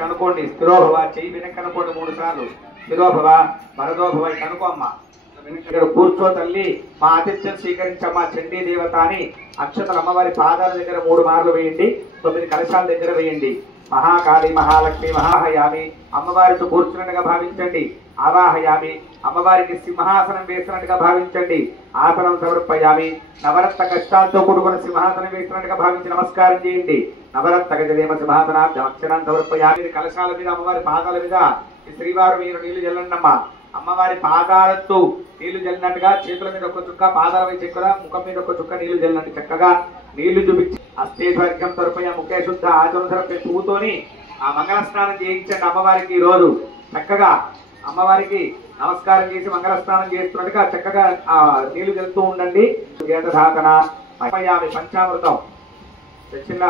కనుకోండి. స్థిరోభవ చెయ్యి వెనక్కి కనుకోండి 3 సార్లు. స్థిరోభవ వరదోభవ కనుకో అమ్మ. ఇక్కడ కూర్చో తల్లి, మా ఆతిథ్యం స్వీకరించమ్మా చండీ దేవత అని అక్షతలు అమ్మవారి పాదాల దగ్గర 3 మార్లు వేయండి. 9 కలశాల దగ్గర వేయండి. మహాకాళి మహాలక్ష్మి మహాహయామి అమ్మవారితో కూర్చున్నట్టుగా భావించండి. ఆవాహయామి అమ్మవారికి సింహాసనం వేసినట్టుగా భావించండి. ఆసనం సమర్పయామి నవరత్న కష్టాలతో కూడుకున్న సింహాసనం వేసినట్టుగా భావించి నమస్కారం చేయండి. నవరత్న గజదేమ సింహాసనార్థం అక్షరాన్ని సమర్పయామి. కలశాల మీద అమ్మవారి పాదాల మీద శ్రీవారు మీరు నీళ్లు జల్లండమ్మా. అమ్మవారి పాదాలతో నీళ్లు జల్లినట్టుగా చేతుల మీద ఒక చుక్క, పాదాల మీద చక్కగా, ముఖం మీద ఒక చుక్క నీళ్లు జల్లినట్టు చక్కగా నీళ్లు చూపించి అస్థేశ్వర్గం తరపయ ముఖే శుద్ధ ఆచరణ తరపై పువ్వుతోని ఆ మంగళ స్నానం చేయించండి. అమ్మవారికి ఈ రోజు చక్కగా అమ్మవారికి నమస్కారం చేసి మంగళ స్నానం చేస్తున్నట్టుగా చక్కగా ఆ నీళ్లు జల్లుతూ ఉండండి. ధాకన పంచామృతం చిన్న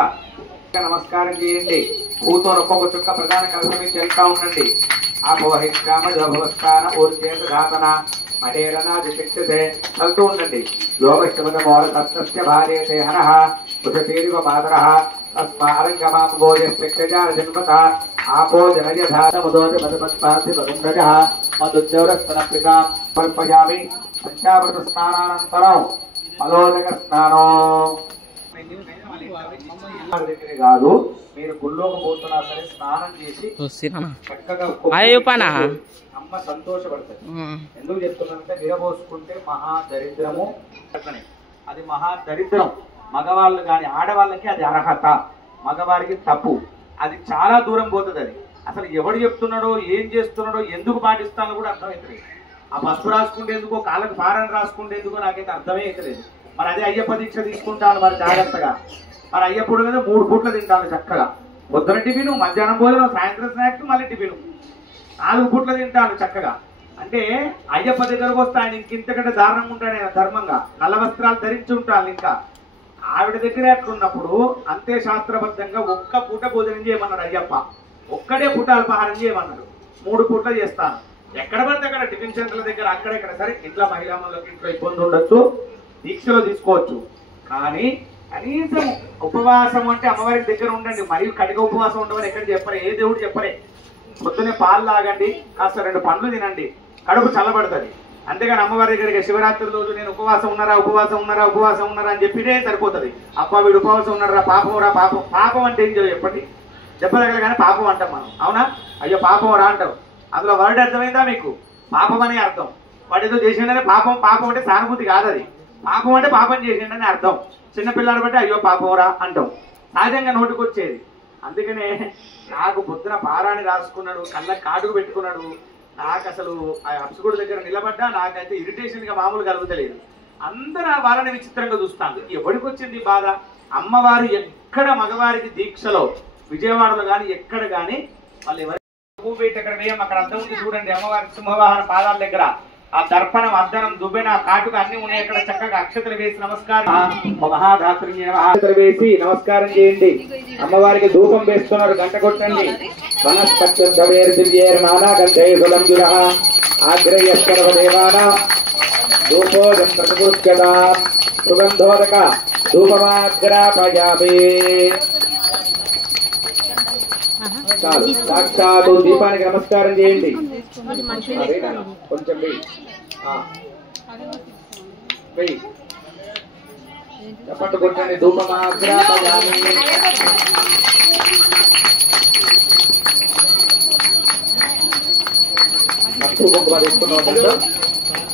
నమస్కారం చేయండి. పువ్వుతో ఒక్కొక్క చుక్క ప్రధాన కలసం చెల్తా ఉండండి. ఆపోహిష్టామస్థాన ఊర్చేత ధాతన మటేరనాదిశిక్షతే చల్తూ ఉండండి. యోగశ్చమోరతస్య భార్యతే హనః పుషతేరివ మాతరః తస్మారంగమాంగోజస్యజార జన్మత ఆపో జనయధాతముదోజ మధుపత్పాసి వరుండజః మధుజ్జౌరస్వనప్రికా సమర్పయామి. పంచామృత స్నానానంతరం మలోదక స్నానం దగ్గరే కాదు, మీరు గుళ్ళోకి పోతున్నా సరే స్నానం చేసి చక్కగా అమ్మ సంతోషపడుతుంది. ఎందుకు చెప్తున్నానంటే విరబోసుకుంటే మహాదరిద్రము, అది మహాదరిద్రం. మగవాళ్ళు కానీ ఆడవాళ్ళకి అది అర్హత, మగవారికి తప్పు. అది చాలా దూరం పోతుంది. అది అసలు ఎవడు చెప్తున్నాడో, ఏం చేస్తున్నాడో, ఎందుకు పాటిస్తానో కూడా అర్థమవుతుంది. ఆ పసుపు రాసుకుంటేందుకో, కాళ్ళకి పారాన్ని రాసుకుంటేందుకో నాకైతే అర్థమే అవుతలేదు. మరి అదే అయ్యప్ప దీక్ష తీసుకుంటాను మరి జాగ్రత్తగా. మరి అయ్యప్పుడు మీద 3 పూట్లు తింటాను చక్కగా. పొద్దున టిఫిను, మధ్యాహ్నం భోజనం, సాయంత్రం స్నాక్స్, మళ్ళీ టిఫిను, 4 పూట్లు తింటాను చక్కగా. అంటే అయ్యప్ప దగ్గరకు వస్తే ఆయన ఇంకింతకంటే దారుణంగా ఉంటాడు. ఆయన ధర్మంగా నల్ల వస్త్రాలు ధరించి ఉంటాను. ఇంకా ఆవిడ దగ్గర అట్లున్నప్పుడు అంతే శాస్త్రబద్ధంగా ఒక్క పూట భోజనం చేయమన్నాడు అయ్యప్ప. ఒక్కడే పూట అల్పాహారం చేయమన్నాడు. 3 పూట్లు చేస్తాను. ఎక్కడ పడితే అక్కడ టిఫిన్ సెంటర్ల దగ్గర అక్కడెక్కడ సరే ఇంట్లో మహిళలకు ఇంట్లో ఇబ్బంది ఉండొచ్చు, దీక్షలో తీసుకోవచ్చు. కానీ కనీసం ఉపవాసం అంటే అమ్మవారికి దగ్గర ఉండండి. మరియు కటిక ఉపవాసం ఉండమని ఎక్కడ చెప్పరే, ఏ దేవుడు చెప్పరే. పొద్దునే పాలు తాగండి, కాస్త 2 పండ్లు తినండి, కడుపు చల్లబడుతుంది. అంతేగాని అమ్మవారి దగ్గరికి శివరాత్రి రోజు నేను ఉపవాసం ఉన్నారా అని చెప్పినే సరిపోతుంది. అప్ప వీడు ఉపవాసం ఉన్నారా, పాపం రా, పాపం. పాపం అంటే ఏం చెప్పండి, చెప్పదగల కానీ పాపం అంటాం మనం, అవునా? అయ్యో పాపం రా అంటాం. అందులో వర్డ్ అర్థమైందా మీకు? పాపం అనే అర్థం. వాడు ఏదో చేసిండనే పాపం. పాపం అంటే సానుభూతి కాదు. అది పాపం అంటే పాపం చేసిండని అర్థం. చిన్నపిల్లలు బట్టి అయ్యో పాపం రా అంటాం, సహజంగా నోటికొచ్చేది. అందుకనే నాకు పొద్దున పారాన్ని రాసుకున్నాడు, కళ్ళకి కాటుకు పెట్టుకున్నాడు. నాకు అసలు ఆ అప్సుగుడి దగ్గర నిలబడ్డా నాకైతే ఇరిటేషన్గా మామూలు కలుగుతలేదు. అందరూ వాళ్ళని విచిత్రంగా చూస్తాను. ఎవరికి వచ్చింది బాధ? అమ్మవారు ఎక్కడ మగవారికి దీక్షలో విజయవాడలో కానీ ఎక్కడ కానీ వాళ్ళు ఎవరు అక్కడ వేయం. అక్కడ అర్థం ఉంది చూడండి. అమ్మవారి సింహవాహన పాదాల దగ్గర ఆ దర్పణం, అద్దనం, దుబ్బెన, కాటుక అన్ని ఉన్నాయి. అక్కడ చక్కగా అక్షతలు వేసి నమస్కారం వేసి నమస్కారం చేయండి. అమ్మవారికి ధూపం వేస్తున్నారు, గంట కొట్టండి. సుగంధోదక ధూపమాగ్రాపయామి. చాలు, సాక్షాత్తు దీపానికి నమస్కారం చేయండి. కొంచెం వెయ్యి చప్పట్టు కొట్టండి. ధూపమాగ్రాపయామి.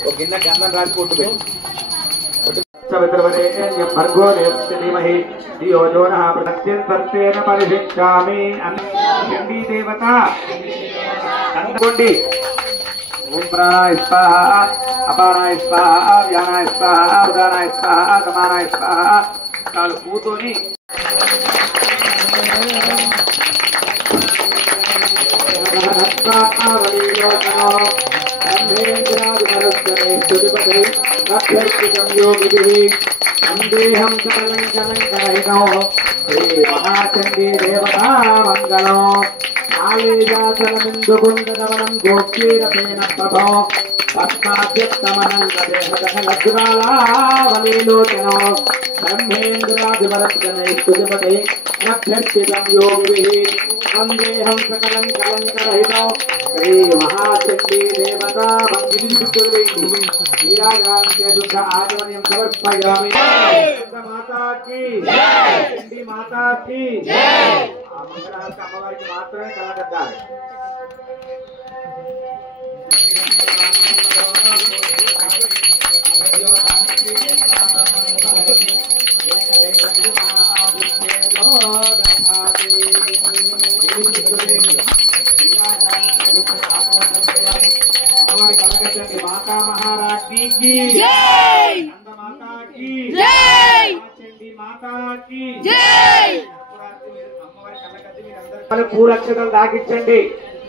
ఒక గిన్నె గంధం రాసి కొట్టు పెట్టి దేవత అనుకోండి. ఓం ప్రాణాయ స్వాహ, అపానాయ స్వాహ, వ్యానాయ స్వాహ, ఉదానాయ స్వాహ, సమానాయ స్వాహ. చాలు కూతోని సందేహం సకలంకలంకరహితం శ్రీ మహాచండీ దేవతా మంగళం. ఆలేజాచలమిందుగుండనవనం గోక్షీరపేణ ప్రభో పద్మాద్యత్తమనందదేహదహలజ్వాలావలీలోచనో బ్రహ్మేంద్రాదివరద్గణైస్తుతిపతే అభ్యర్చితం యోగిభిః వందేహం సకలం కలంకరహితో శ్రీ మహాచండీ దేవతా మంగిరిశుద్ధ ఆచమనీయం సమర్పయామి. మాతా కీ చండీ మాతా కీ. ఆ మంగళహారతి అమ్మవారికి మాత్రమే కలగద్దాలి. माता महारानी की जय, नंद माता की जय, चंडी माता की जय. పూలక్షతలు దాకించండి.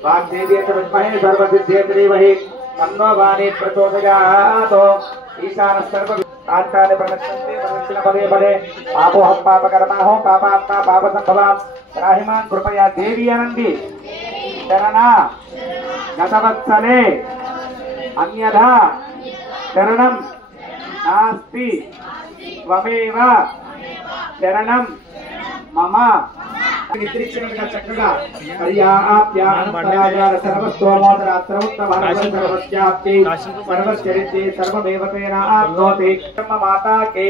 వాగ్దేవి విద్మహే సర్వసిద్ధేంద్రీమహి తన్నో వాణి ప్రచోదయాత్. ఈశాన సర్వ కాంతాని ప్రణశ్యంతి ప్రదక్షిణ పదే పదే పాపోహం పాపకర్మాహం పాపాత్మా పాపసంభవాం రాహిమాన్ కృపయా దేవి అనండి. శరణ గతవత్సలే అన్యథా శరణం నాస్తి త్వమేవ శరణం మమ. నిద్రించినట్టుగా చక్కగా మాతాకే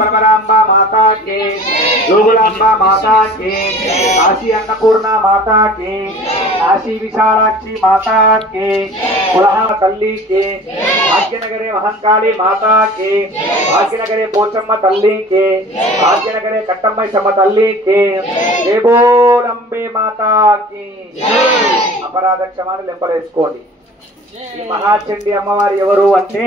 పరమరాంబ మాతాకే జోగులాంబ మాతాకే కాశీ అన్నపూర్ణ మాతాకే కాశీ విశాలాక్షి మాతాకే కులహ తల్లికే భాగ్యనగరే మహంకాళి మాతాకే భాగ్యనగరే పోచమ్మ తల్లికే భాగ్యనగరే కట్టమ్మైసమ్మ తల్లికే దేవోలంబే మాతాకి. అపరాధ క్షమాన్ని లెంపలేసుకోండి. ఈ మహాచండి అమ్మవారు ఎవరు అంటే